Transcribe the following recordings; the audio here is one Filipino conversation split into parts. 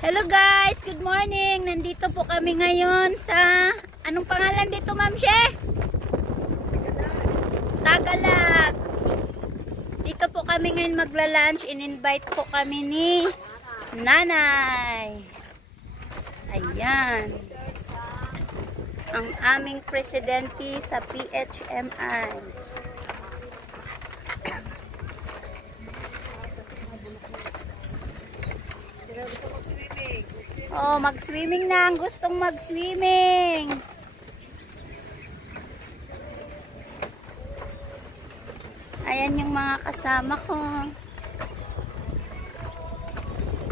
Hello guys, good morning. Nandito po kami ngayon sa anong pangalan dito, Ma'am She? Tagalog. Dito po kami ngayon magla-lunch. In-invite po kami ni Nanay. Ayan. Ang aming presidente sa PHMI. Oh, mag-swimming na ang gustong mag-swimming. Ayan yung mga kasama ko.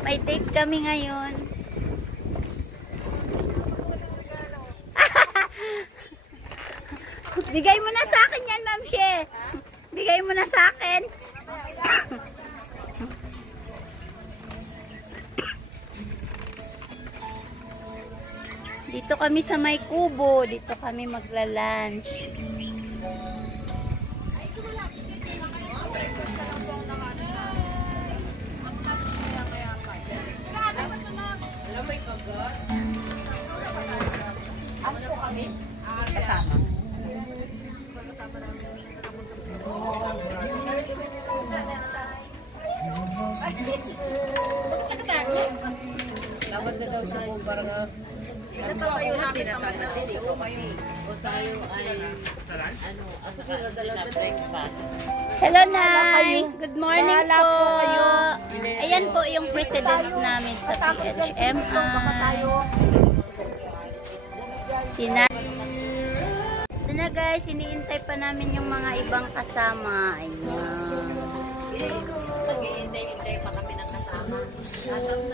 May date kami ngayon. Bigay mo na sa akin yan, Ma'am She. Bigay mo na sa akin. Dito kami sa may kubo. Dito kami magla-lunch. Ako kami? Kasama. Dapat na daw siya kung parang nagpapayun natin ikaw kasi o tayo ay ako sila dalawa breakfast. Hello, Nay! Good morning po! Ayan po yung president namin sa PHMI. Ito na guys, iniintay pa namin yung mga ibang kasama. Ayan. Mag-iintay pa kami ng kasama. Asap na yun,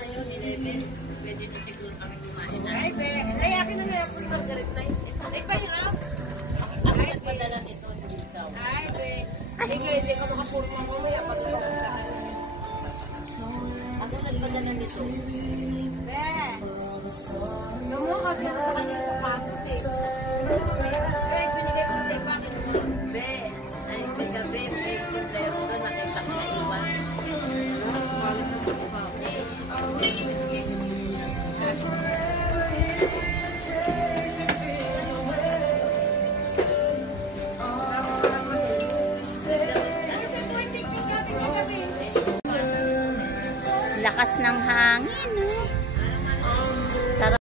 11. Pwede na siguro kami kumain na. Ay, akin na nga po yung margaret na yun. Ay, pahirap. Ako nagpadala nito. Ay, be. Sige, hindi ka makapurma mo. Ako nagpadala nito. Be. Yung kasi sa kanya sa pagod eh. Be, binigay ko sa iba. Be. Ay, hindi ka, be. Pero doon nakita ko na iwan. Kumalit na po pa. Lakas ng hangin, no? Sarap.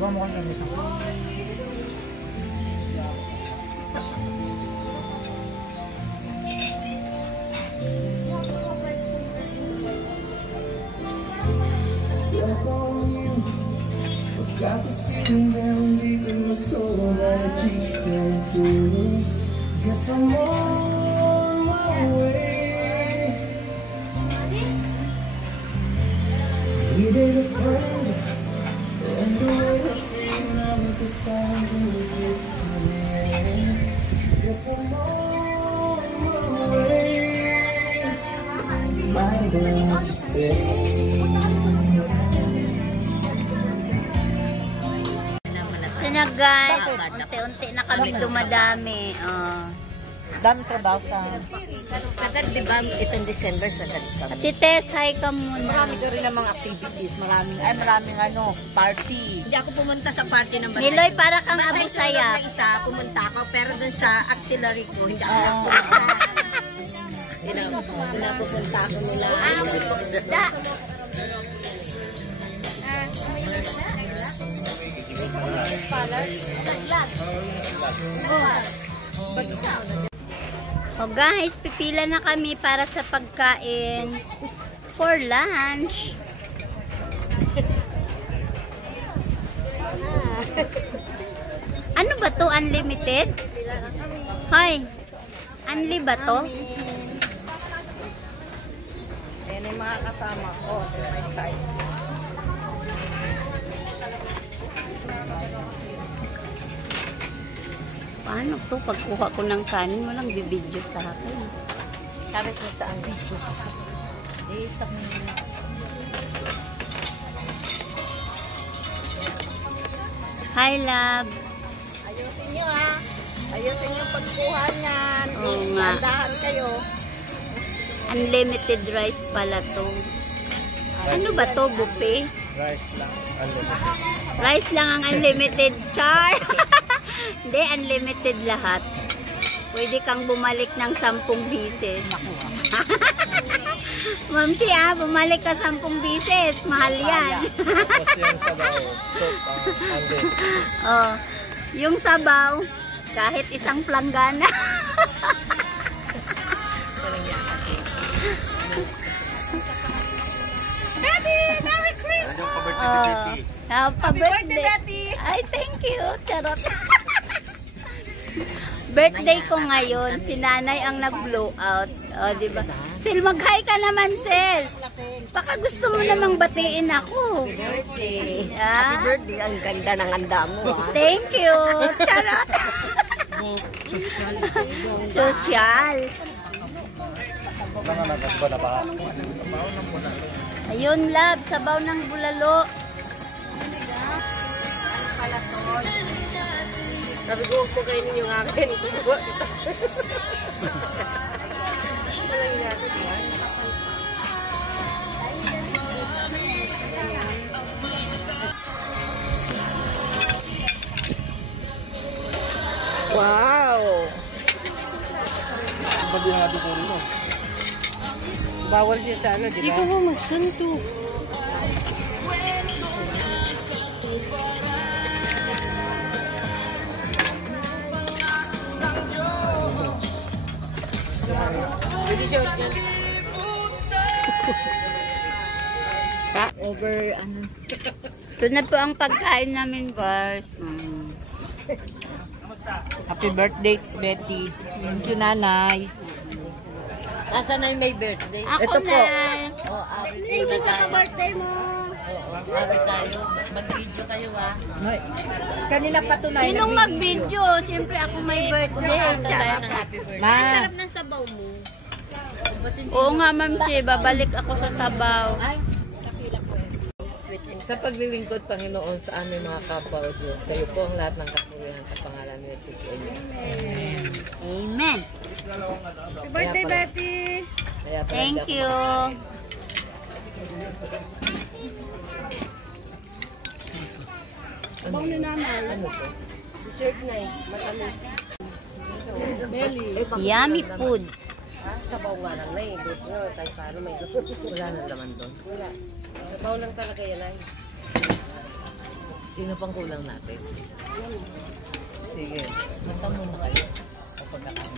Mukhang namin sa stuck on you. I've got this feeling down deep in my soul that I just can't lose. Guess I'm on my way. Needed a friend, and the way I feel now with the sound you would give to me. Guess I'm on my way. Mighty glad you stayed. Ito na guys, unti-unti na kami dumadami. Dami trabaho sa... Sagad, di ba? Itong December, sagad kami. Si Tess, hi ka muna. Marami ka rin ng mga activities. Maraming party. Hindi ako pumunta sa party ng Bantay. Niloy, para kang abusaya. Sa isa, pumunta ako, pero dun sa auxiliary ko, hindi ako nagpunta. Pinapupunta ako nila. Oh guys, pipila na kami para sa pagkain for lunch. Ano ba to? Unlimited? Hoy, unli ba to? Ayan yung mga kasama ko. May chai. Paano to? Pagkuha ko ng kanin, walang bibidyo sa akin. Sabi ko sa ang video. I-stop mo nila. Hi, love. Ayusin nyo ha. Ayusin yung pagkuha niyan. Oo nga. Tandahan kayo. Unlimited rice pala to. Ano ba to? Buffet? Rice lang. Unlimited. Rice lang ang unlimited, char. Hindi, unlimited lahat. Pwede kang bumalik ng 10 bisis. Ma'am Shia, bumalik ka 10 bisis. Mahal yan. Tapos yung sabaw. Soup. Oh, yung sabaw, kahit isang planggana. Betty! Merry Christmas! Happy birthday, Betty! Ay, thank you. Charot. Birthday ko ngayon, si nanay ang nag-blow out. O, diba? Sil, mag-hi ka naman, Sil. Baka gusto mo namang batiin ako. Birthday! Ah? Happy birthday! Ang ganda ng handa mo ha. Thank you. Charot. Social. Saan nga nagkasba na ba? Ayun, love. Sabaw ng bulalo. Sabi ko, huwag ko kainin yung akin. Wow! Ba't di nga dito rin mo? Bawal siya sa ano, di ba? Ikaw mo, masanto. Pwede siya over ano. Ito na po ang pagkain namin, guys. Happy birthday, Betty. Thank you, nanay. Asa na yung may birthday? Ako Ito na. po. Oh, thank you sa birthday mo. Abi tayo. Mag-video kayo ah. Kanina pa tunay. Sinong mag-video? Siyempre ako may birthday. Happy birthday. Ma. Sarap ng sabaw mo. Oo nga, ma'am, babalik ako sa sabaw. Sa paglilingkod, Panginoon, sa aming mga kapwa o Diyos, kayo po ang lahat ng kapurihan sa pangalan ni Jesus. Amen. Amen. Happy birthday, Betty! Thank you. Ano to? Dessert na eh. Matamis. Belly. Yummy food. Sabaw nga lang na eh. Doon nga, tayo paano may doon. Wala nang laman doon. Wala. Sabaw lang talaga yan ay. Sino pang kulang natin? Sige. Mata muna kayo. Kapag kakain.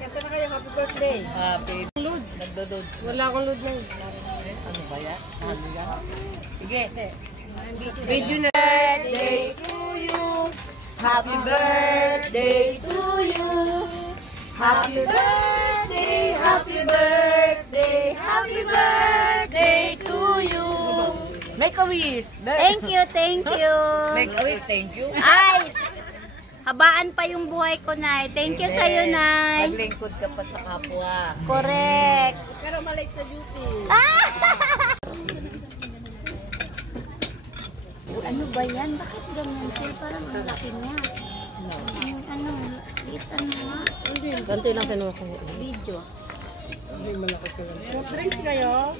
Kanta na kayo. Happy birthday. Happy. Load. Nagdo-load. Wala akong load lang. Ano ba yan? Ano yan? Sige. Video na. Birthday to you. Happy birthday to you. Happy birthday, happy birthday, happy birthday to you. Make a wish. Thank you, thank you. Make a wish, thank you. Ay, habaan pa yung buhay ko, Nay. Thank you sa'yo, Nay. Maglingkod ka pa sa kapwa. Correct. Pero malate sa duty. Ano ba yan? Bakit ganyan sila? Parang ang laki niya. Yung ano, litan nga. Ganito lang kinuha ko. Video. Drinks kayo?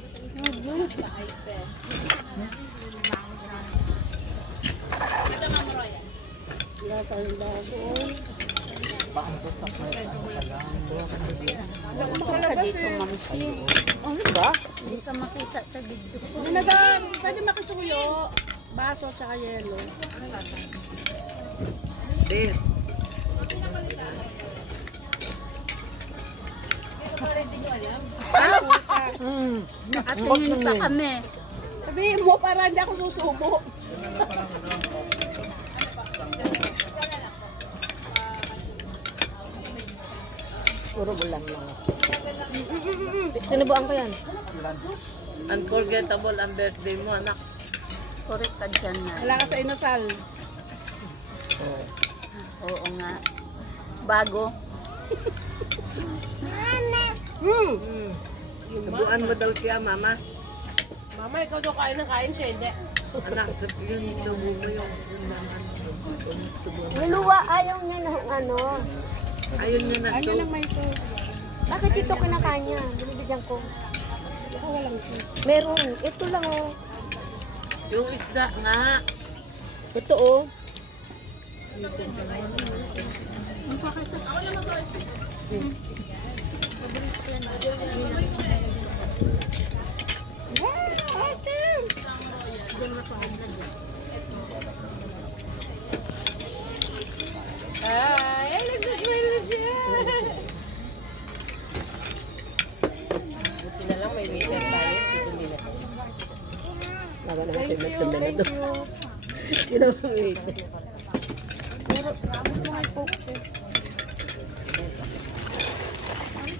Wala tayong bago. Saan ka dito, mamsi? Ano ba? Hindi ka makita sa video ko. Ano na doon? Pwede makisuyo. Baso tsaka yelo. Beer. At tingin pa kami. Sabihin mo para hindi ako susubo. Puro bulan lang. Sinubuan ko yan. Unforgettable ang birthday mo, anak. Correct ka dyan na. Wala ka sa inasal. Oo nga. Bago. Subuan mo daw siya, mama. Mama, ikaw daw kain ng kain siya, hindi. Anak, yun, subo mo yung mama. Niluwa, ayaw niya ng ano. Ayun yun na Ayun ang may sauce. Bakit ito kinakain niya? Binibigyan ko. Ito walang sauce. Meron. Ito lang oh. Yung isda nga. Ito oh. Ay, nagsasmile na siya. Buti na lang may waiter tayo. Hindi na. Laga naman Thank siya you, sa thank you. Sino ang waiter? Pero, abot mo kay Coke.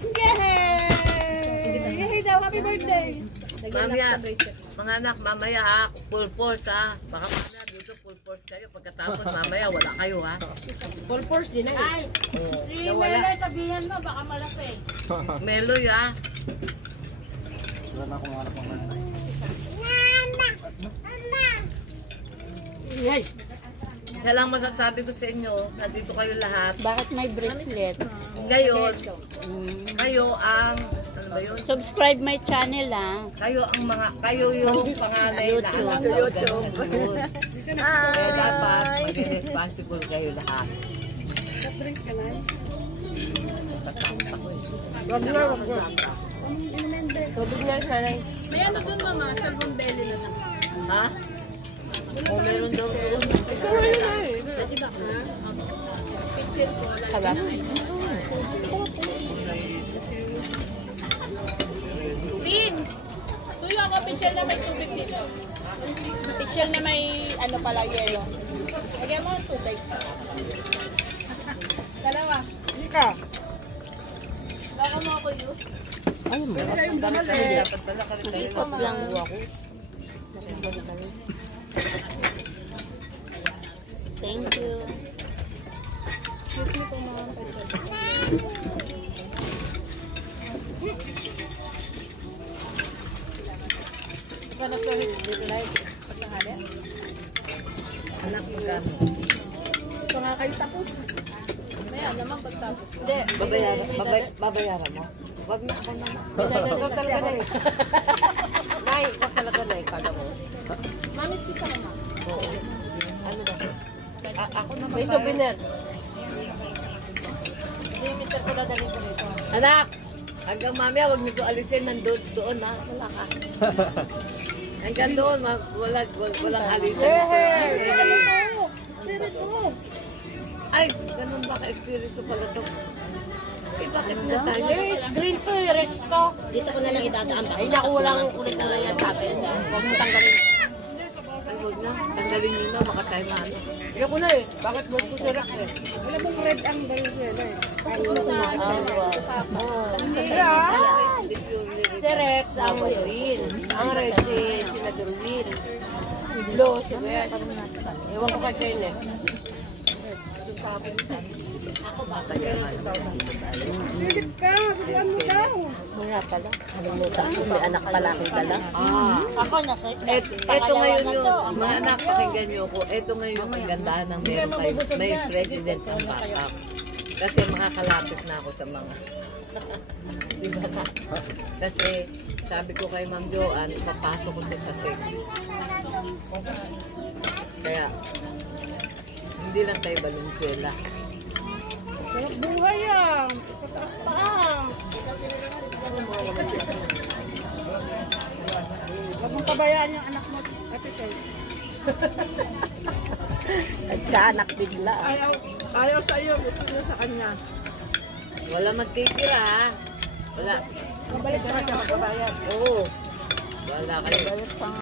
Yay! Yay daw, happy birthday! Mamaya, mga anak, mamaya ha, full force ha. Baka mamaya dito full force kayo. Pagkatapos mamaya wala kayo ha. Full force din eh. Ay, si Meloy sabihan mo, baka malasing. Meloy ha. Isa lang masasabi ko sa inyo, nandito kayo lahat. Bakit may bracelet? Ngayon, kayo ang, ano ba yun? Subscribe my channel ah. Kayo yung panganay na anak ng YouTube. Kaya dapat maging responsible kayo lahat. Drinks ka na. Wag na, wag na. Tubig na sanay. May ano dun mama, salmon belly na siya. Ha? O meron daw doon. Ito na yun eh. Kitchen ko, wala Taba? Lin! Suyo ako, pichel na may tubig dito. Pichel na may ano pala, yelo. Lagyan mo ang tubig. Dalawa. Hindi ka. Baka mo ako yun. Ano mo? Wala yung bumali. Dapat pala ka rin tayo. Ikot lang. Thank you. Excuse me po mga Paano ko dito live? Pagkakali? Anak, magkano? Ito nga kayo tapos. Maya naman pagtapos ko. Hindi. Babayaran mo? Wag na ako naman. Ikaw talaga na eh. Nay, ikaw talaga na eh. Kala mo. Mamis kisa ka ma. Oo. Ano ba? Ako naman. May souvenir. Limiter ko na dali ko dito. Anak! Hanggang mamaya, wag niyo ko alisin. Nandun doon ha. Wala ka. Hanggang doon, walang alisin. Ay, ganun ba ka-espiritu pala to? Eh, bakit na tayo? Green to eh. Rex to. Dito ko na lang idadaan. Ay, naku, walang ulit na lang yan tapin. Huwag mo tanggalin. Ay, huwag na. Tanggalin niyo na, baka tayo maano. Hindi ko na eh. Bakit mo ko si Rex eh? Wala mong red ang Venezuela eh. Si Rex ang green. Ang red si Nadurwin. Blue si Wes. Ewan ko kay Kenneth. Silip ka, gustuhan mo daw. Wala pala. Nalimutan ko. May anak pala akong dala. Ako nasa Ito ngayon yung, mga anak, pakinggan niyo ako. Ito ngayon yung kagandahan ng meron kayo. May president ang backup. Kasi makakalapit na ako sa mga. Diba na? Kasi sabi ko kay Ma'am Joanne, papasok ko sa sex. Kaya, hindi lang tayo Valenzuela. Buhay ah. Pataas pa ah. Huwag mong pabayaan yung anak mo. Ate Tel. Nagkaanak bigla. Ayaw sa iyo, gusto niya sa kanya. Wala magtitira ha. Wala. Mabalik ka na siya magbabayad. Oo. Wala kayo. Balik pang